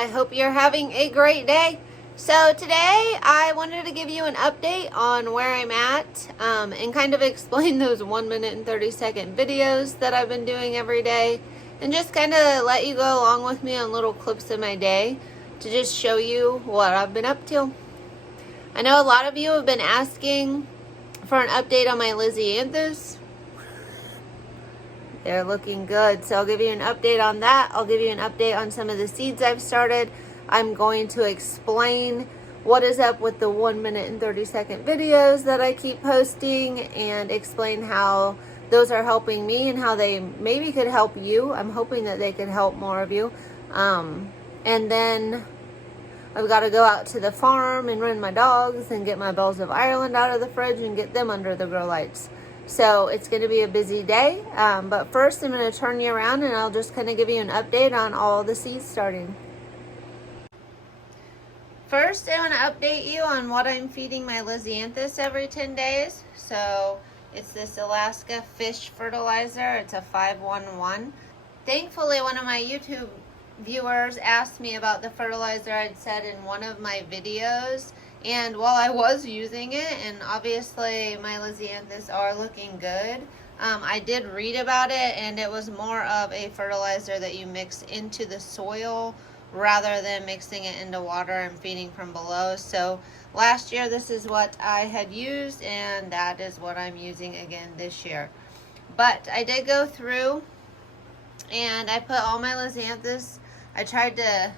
I hope you're having a great day. So today I wanted to give you an update on where I'm at and kind of explain those 1 minute and 30-second videos that I've been doing every day, and just kind of let you go along with me on little clips of my day to just show you what I've been up to. I know a lot of you have been asking for an update on my Lisianthus. They're looking good, so I'll give you an update on that. I'll give you an update on some of the seeds I've started. I'm going to explain what is up with the 1 minute and 30-second videos that I keep posting, and explain how those are helping me and how they maybe could help you. I'm hoping that they could help more of you. And then I've got to go out to the farm and run my dogs and get my bells of Ireland out of the fridge and get them under the grow lights. So it's going to be a busy day, but first I'm going to turn you around and I'll just kind of give you an update on all the seeds starting. First, I want to update you on what I'm feeding my Lisianthus every 10 days. So it's this Alaska fish fertilizer. It's a 511. Thankfully, one of my YouTube viewers asked me about the fertilizer I'd said in one of my videos. And while I was using it, and obviously my Lisianthus are looking good, I did read about it, and it was more of a fertilizer that you mix into the soil rather than mixing it into water and feeding from below. So last year this is what I had used, and that is what I'm using again this year. But I did go through and I put all my Lisianthus, I tried to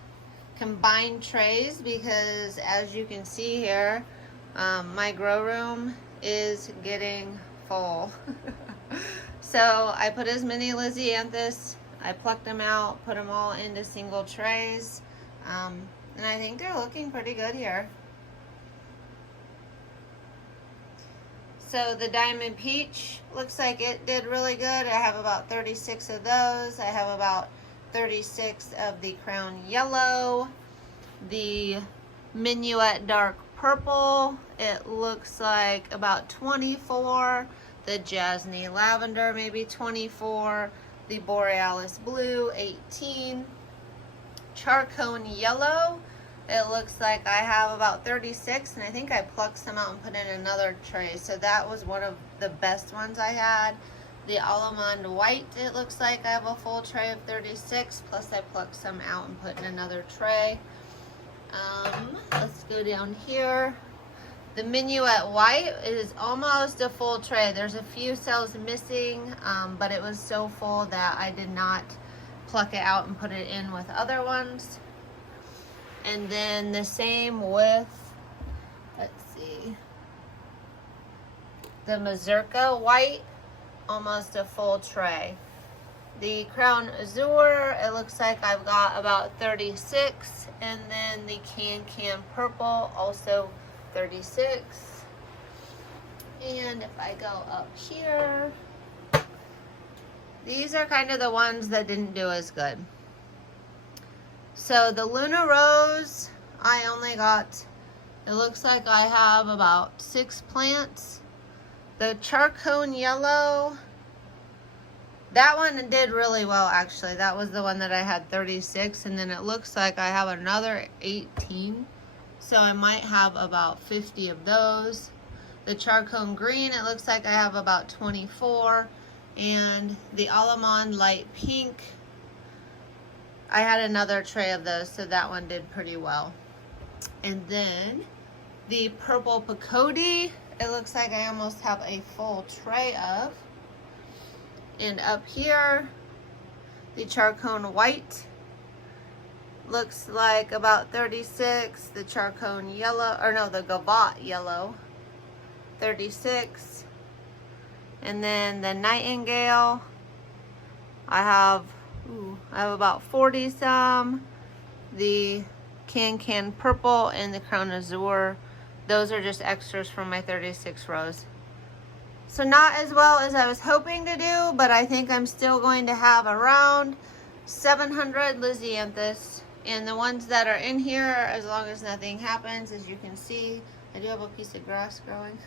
combine trays because, as you can see here, my grow room is getting full. So I put as many Lisianthus, I plucked them out, put them all into single trays, and I think they're looking pretty good here. So the Diamond Peach looks like it did really good. I have about 36 of those. I have about 36 of the Crown Yellow. The Minuet Dark Purple, it looks like about 24. The Jasny Lavender, maybe 24. The Borealis Blue, 18. Charcone Yellow, it looks like I have about 36, and I think I plucked some out and put in another tray. So that was one of the best ones I had. The Almond White, it looks like I have a full tray of 36, plus I plucked some out and put in another tray. Let's go down here. The Minuet White is almost a full tray. There's a few cells missing, but it was so full that I did not pluck it out and put it in with other ones. And then the same with, let's see, the Mazurka White, almost a full tray. The Crown Azure, it looks like I've got about 36, and then the Can Purple, also 36. And if I go up here, these are kind of the ones that didn't do as good. So the Luna Rose, I only got, it looks like I have about 6 plants. The Charcone Yellow, that one did really well actually. That was the one that I had 36, and then it looks like I have another 18. So I might have about 50 of those. The Charcone Green, it looks like I have about 24. And the Almond Light Pink, I had another tray of those, so that one did pretty well. And then the Purple Pacody, it looks like I almost have a full tray of. And up here, the Charcone White, looks like about 36. The Charcone Yellow, or no, the Gavotte Yellow, 36. And then the Nightingale, I have about 40 some. The Can Purple and the Crown Azure, those are just extras from my 36 rows. So not as well as I was hoping to do, but I think I'm still going to have around 700 Lisianthus. And the ones that are in here, as long as nothing happens, as you can see, I do have a piece of grass growing.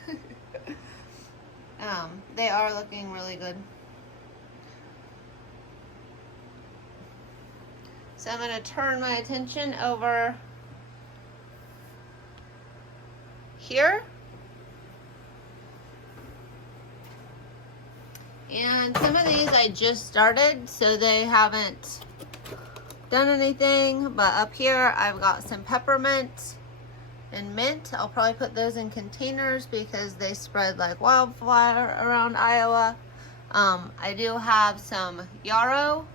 They are looking really good. So I'm going to turn my attention over here. And some of these I just started, so they haven't done anything. But up here I've got some peppermint and mint. I'll probably put those in containers because they spread like wildfire around Iowa. I do have some yarrow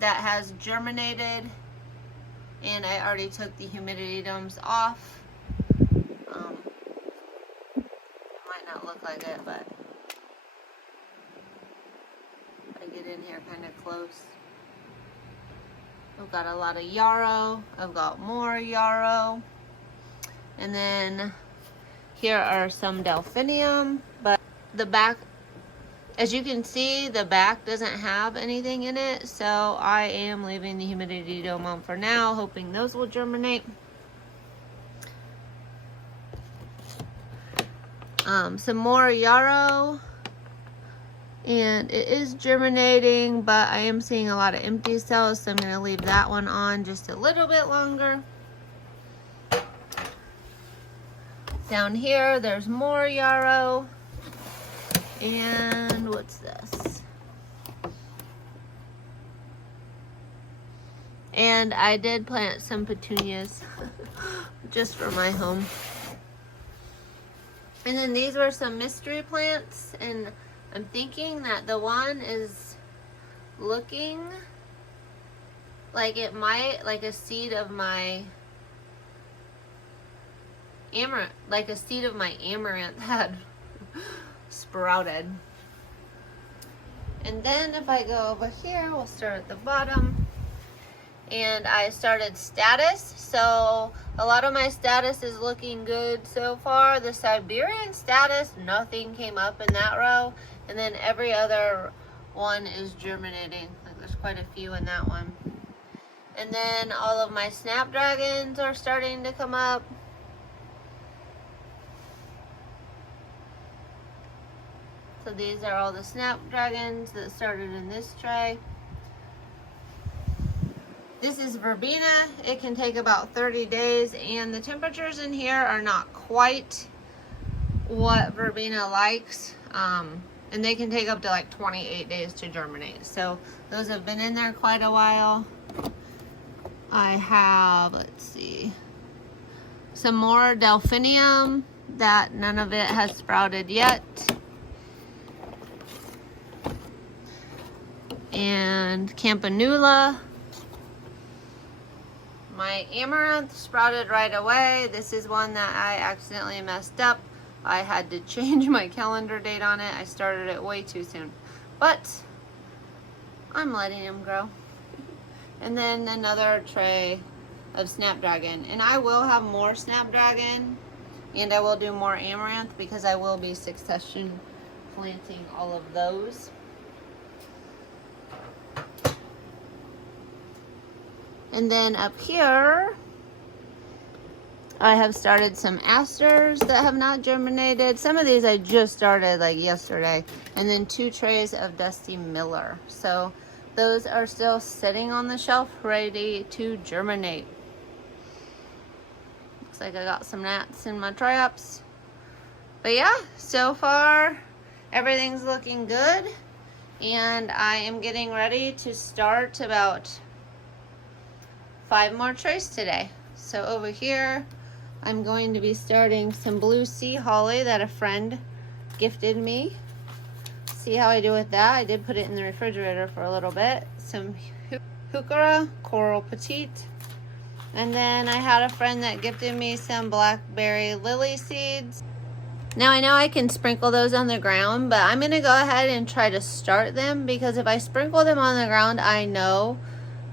that has germinated, and I already took the humidity domes off. Might not look like it, but I get in here kind of close. I've got a lot of yarrow. I've got more yarrow. And then here are some delphinium, but the back, as you can see, the back doesn't have anything in it. So I am leaving the humidity dome on for now, hoping those will germinate. Some more yarrow. And it is germinating, but I am seeing a lot of empty cells, so I'm going to leave that one on just a little bit longer. Down here, there's more yarrow. And what's this? And I did plant some petunias just for my home. And then these were some mystery plants, and I'm thinking that the one is looking like it might, like a seed of my amaranth, like a seed of my amaranth had sprouted. And then if I go over here, we'll start at the bottom. And I started Statice, so a lot of my Statice is looking good so far. The Siberian Statice, nothing came up in that row. And then every other one is germinating. Like there's quite a few in that one. And then all of my Snapdragons are starting to come up. So these are all the Snapdragons that started in this tray. This is Verbena. It can take about 30 days, and the temperatures in here are not quite what Verbena likes. And they can take up to like 28 days to germinate. So those have been in there quite a while. I have, let's see, some more Delphinium that none of it has sprouted yet. And Campanula. My Amaranth sprouted right away. This is one that I accidentally messed up. I had to change my calendar date on it. I started it way too soon. But I'm letting them grow. And then another tray of Snapdragon. And I will have more Snapdragon. And I will do more Amaranth because I will be succession planting all of those. And then up here, I have started some asters that have not germinated. Some of these I just started like yesterday. And then 2 trays of Dusty Miller. So those are still sitting on the shelf ready to germinate. Looks like I got some gnats in my traps. But yeah, so far everything's looking good. And I am getting ready to start about 5 more trays today. So over here, I'm going to be starting some blue sea holly that a friend gifted me. See how I do with that. I did put it in the refrigerator for a little bit. Some Heuchera, coral petite. And then I had a friend that gifted me some blackberry lily seeds. Now I know I can sprinkle those on the ground, but I'm gonna go ahead and try to start them, because if I sprinkle them on the ground, I know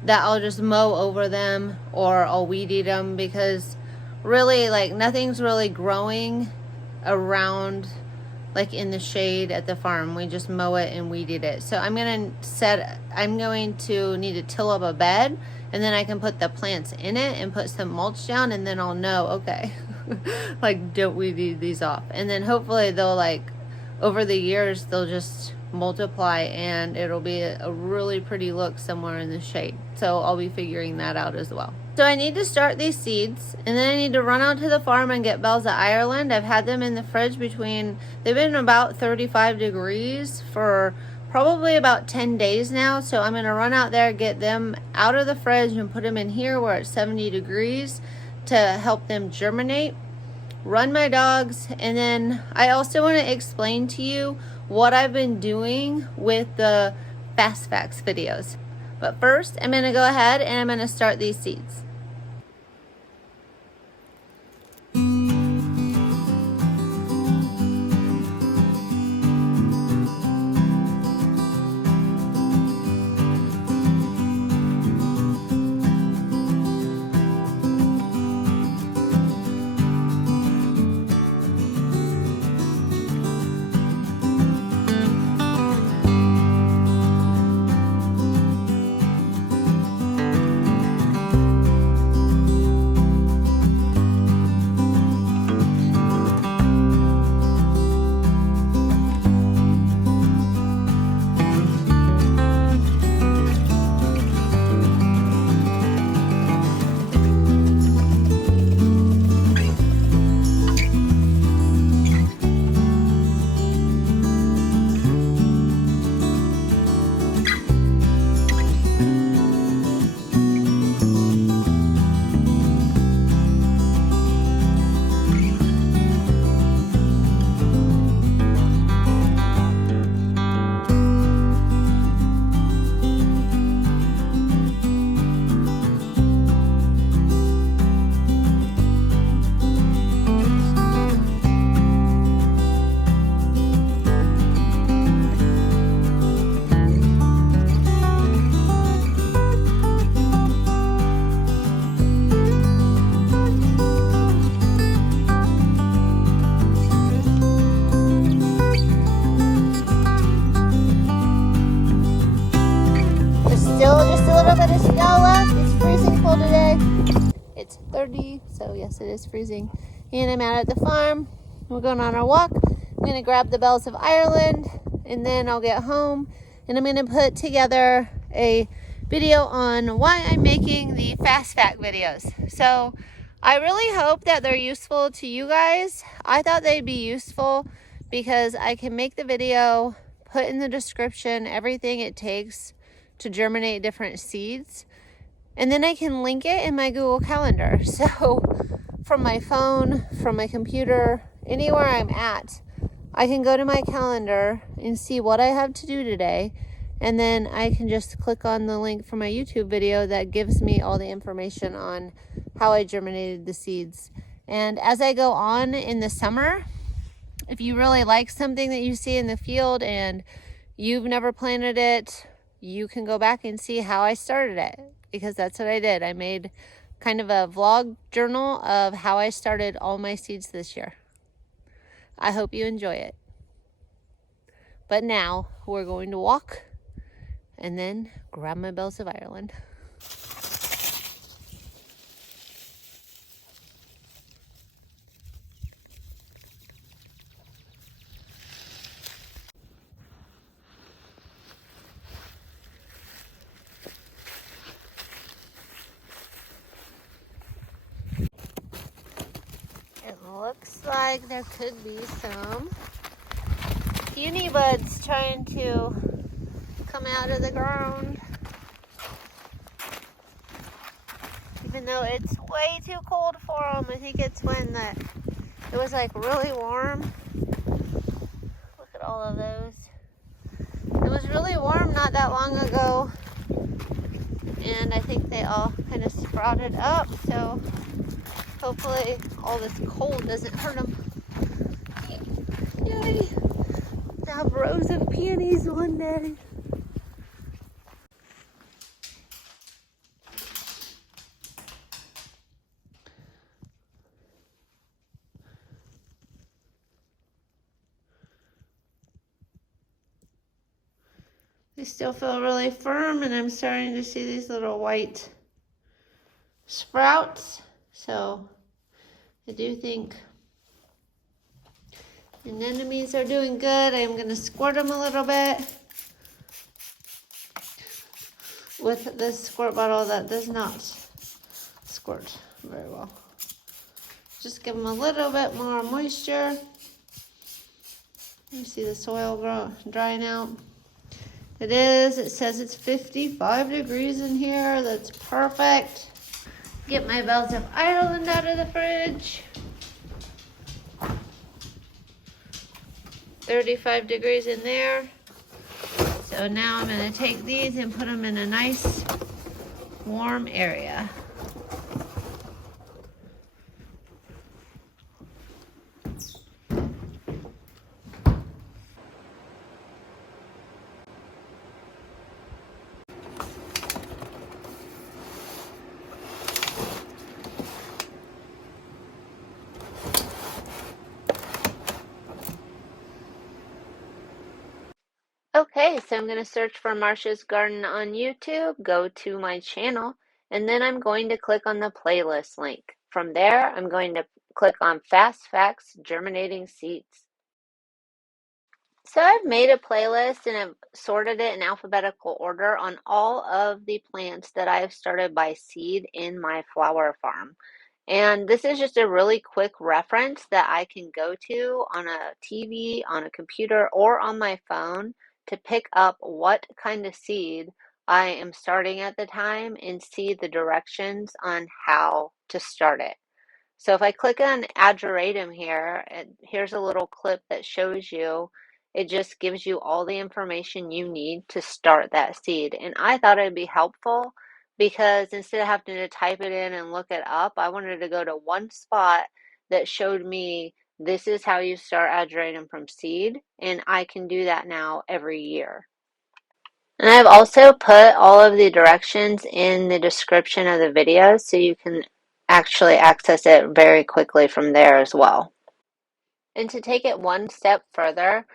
that I'll just mow over them or I'll weed eat them, because really like nothing's really growing around like in the shade at the farm. We just mow it and weed eat it. So I'm going to need to till up a bed, and then I can put the plants in it and put some mulch down, and then I'll know, okay, like don't weed eat these off. And then hopefully they'll, like, over the years they'll just multiply, and it'll be a really pretty look somewhere in the shade. So I'll be figuring that out as well. So I need to start these seeds, and then I need to run out to the farm and get bells of Ireland. I've had them in the fridge they've been about 35 degrees for probably about 10 days now. So I'm gonna run out there, get them out of the fridge and put them in here where it's 70 degrees to help them germinate, run my dogs, and then I also want to explain to you what I've been doing with the Fast Facts videos. But first, I'm gonna go ahead and I'm gonna start these seeds. It's 30, so yes, it is freezing. And I'm out at the farm. We're going on our walk. I'm gonna grab the bells of Ireland, and then I'll get home and I'm gonna put together a video on why I'm making the fast fact videos. So I really hope that they're useful to you guys. I thought they'd be useful because I can make the video, put in the description everything it takes to germinate different seeds. And then I can link it in my Google Calendar. So from my phone, from my computer, anywhere I'm at, I can go to my calendar and see what I have to do today. And then I can just click on the link for my YouTube video that gives me all the information on how I germinated the seeds. And as I go on in the summer, if you really like something that you see in the field and you've never planted it, you can go back and see how I started it. Because that's what I did. I made kind of a vlog journal of how I started all my seeds this year. I hope you enjoy it. But now we're going to walk and then grab my bells of Ireland. It looks like there could be some peony buds trying to come out of the ground. Even though it's way too cold for them. I think it's when it was like really warm. Look at all of those. It was really warm not that long ago. And I think they all kind of sprouted up. So hopefully all this cold doesn't hurt them. Yay! To have rows of peonies one day. They still feel really firm, and I'm starting to see these little white sprouts. So I do think Anemones are doing good. I'm going to squirt them a little bit with this squirt bottle that does not squirt very well. Just give them a little bit more moisture. You see the soil drying out. It says it's 55 degrees in here. That's perfect. Get my Bells of Ireland out of the fridge. 35 degrees in there. So now I'm going to take these and put them in a nice warm area. Okay, so I'm going to search for Marsh's Garden on YouTube, go to my channel, and then I'm going to click on the playlist link. From there, I'm going to click on Fast Facts Germinating Seeds. So I've made a playlist and I've sorted it in alphabetical order on all of the plants that I have started by seed in my flower farm. And this is just a really quick reference that I can go to on a TV, on a computer, or on my phone to pick up what kind of seed I am starting at the time and see the directions on how to start it. So if I click on Ageratum here, here's a little clip that shows you, it just gives you all the information you need to start that seed. And I thought it'd be helpful because instead of having to type it in and look it up, I wanted to go to one spot that showed me this is how you start Ageratum from seed, and I can do that now every year. And I've also put all of the directions in the description of the video so you can actually access it very quickly from there as well. And to take it one step further,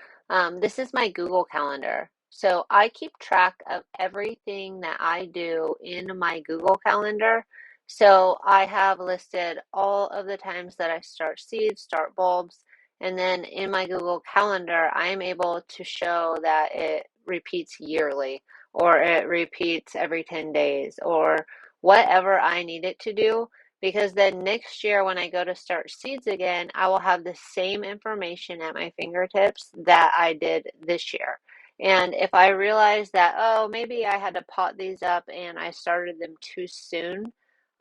this is my Google Calendar. So I keep track of everything that I do in my Google Calendar. So I have listed all of the times that I start seeds, start bulbs, and then in my Google Calendar, I am able to show that it repeats yearly, or it repeats every 10 days, or whatever I need it to do, because then next year when I go to start seeds again, I will have the same information at my fingertips that I did this year. And if I realize that, oh, maybe I had to pot these up and I started them too soon,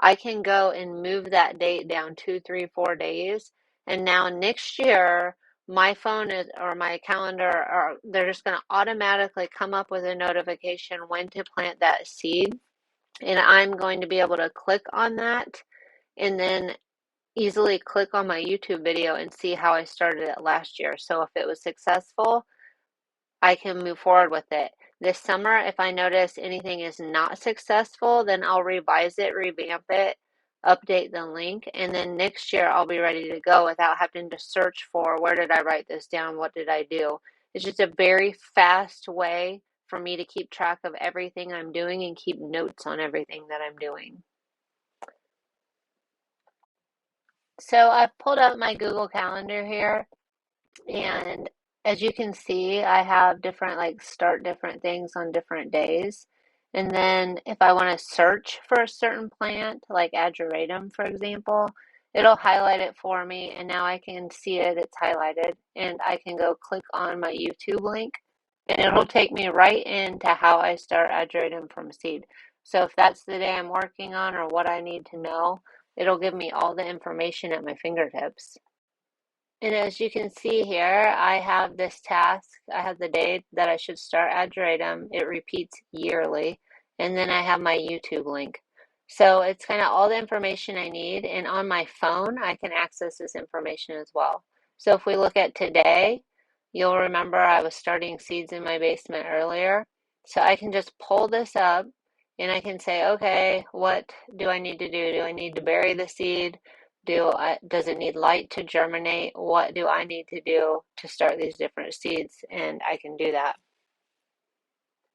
I can go and move that date down 2, 3, 4 days. And now next year, my phone is, or my calendar, or they're just going to automatically come up with a notification when to plant that seed. And I'm going to be able to click on that and then easily click on my YouTube video and see how I started it last year. So if it was successful, I can move forward with it. This summer, if I notice anything is not successful, then I'll revise it, revamp it, update the link, and then next year I'll be ready to go without having to search for where did I write this down, what did I do. It's just a very fast way for me to keep track of everything I'm doing and keep notes on everything that I'm doing. So I've pulled up my Google Calendar here, and as you can see, I have different, like, start different things on different days. And then if I want to search for a certain plant, like Ageratum, for example, it'll highlight it for me, and now I can see it, it's highlighted, and I can go click on my YouTube link, and it'll take me right into how I start Ageratum from seed. So if that's the day I'm working on or what I need to know, it'll give me all the information at my fingertips. And as you can see here, I have this task. I have the day that I should start Ageratum. It repeats yearly. And then I have my YouTube link. So it's kind of all the information I need. And on my phone, I can access this information as well. So if we look at today, you'll remember I was starting seeds in my basement earlier. So I can just pull this up and I can say, okay, what do I need to do? Do I need to bury the seed? Does it need light to germinate? What do I need to do to start these different seeds? And I can do that.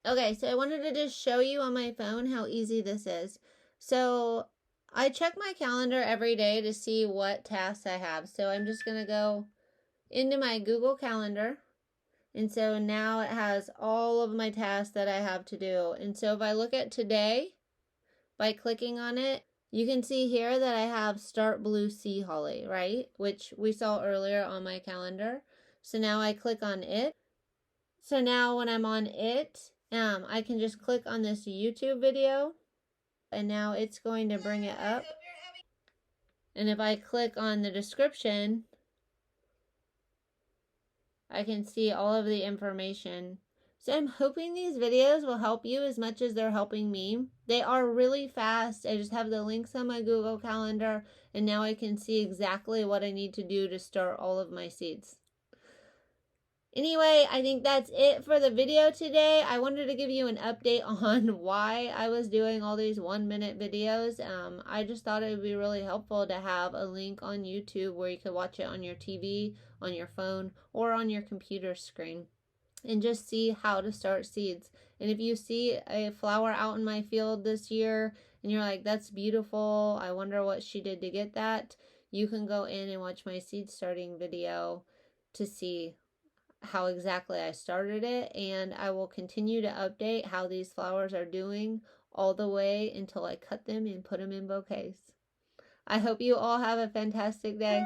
Okay, so I wanted to just show you on my phone how easy this is. So I check my calendar every day to see what tasks I have. So I'm just going to go into my Google Calendar. And so now it has all of my tasks that I have to do. And so if I look at today, by clicking on it, you can see here that I have Start Blue Sea Holly, right? Which we saw earlier on my calendar. So now I click on it. So now when I'm on it, I can just click on this YouTube video. And now it's going to bring it up. And if I click on the description, I can see all of the information. So I'm hoping these videos will help you as much as they're helping me. They are really fast. I just have the links on my Google Calendar, and now I can see exactly what I need to do to start all of my seeds. Anyway, I think that's it for the video today. I wanted to give you an update on why I was doing all these 1-minute videos. I just thought it would be really helpful to have a link on YouTube where you could watch it on your TV, on your phone, or on your computer screen, and just see how to start seeds. And if you see a flower out in my field this year and you're like, that's beautiful, I wonder what she did to get that, you can go in and watch my seed starting video to see how exactly I started it, and I will continue to update how these flowers are doing all the way until I cut them and put them in bouquets. I hope you all have a fantastic day.